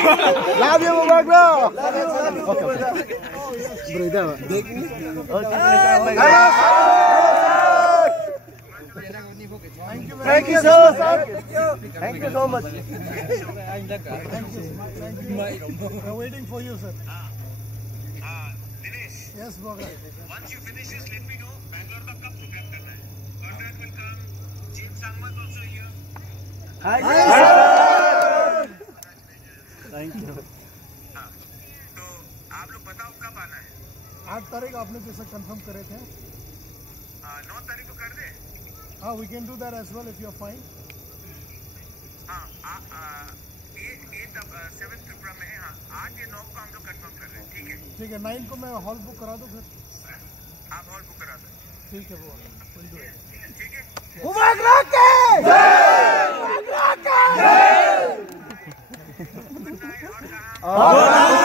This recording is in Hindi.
Love you, bro. Bro, dah. Thank you so much. We're waiting for you, sir. Dinesh. Yes, Bhoga. Once you finish this, let me know. Bangalore का कब प्रोग्राम करना है? Conrad will come. James Sangman also here. Hi, sir. Thank you. हाँ. तो आप लोग बताओ कब आना है? 8 तारीख आपने जैसे कंफर्म करे थे. 9 तारीख को कर दे. हाँ, we can do that as well if you are fine. हाँ. 7th त्रिपुरा में है. हाँ. 8 या 9 को हम लोग कंफर्म कर रहे हैं. ठीक है. ठीक है. 9 को मैं हॉल बुक करा दूँ फिर. आप हॉल बुक करा दो. ठीक है वो. ठीक है. Jai!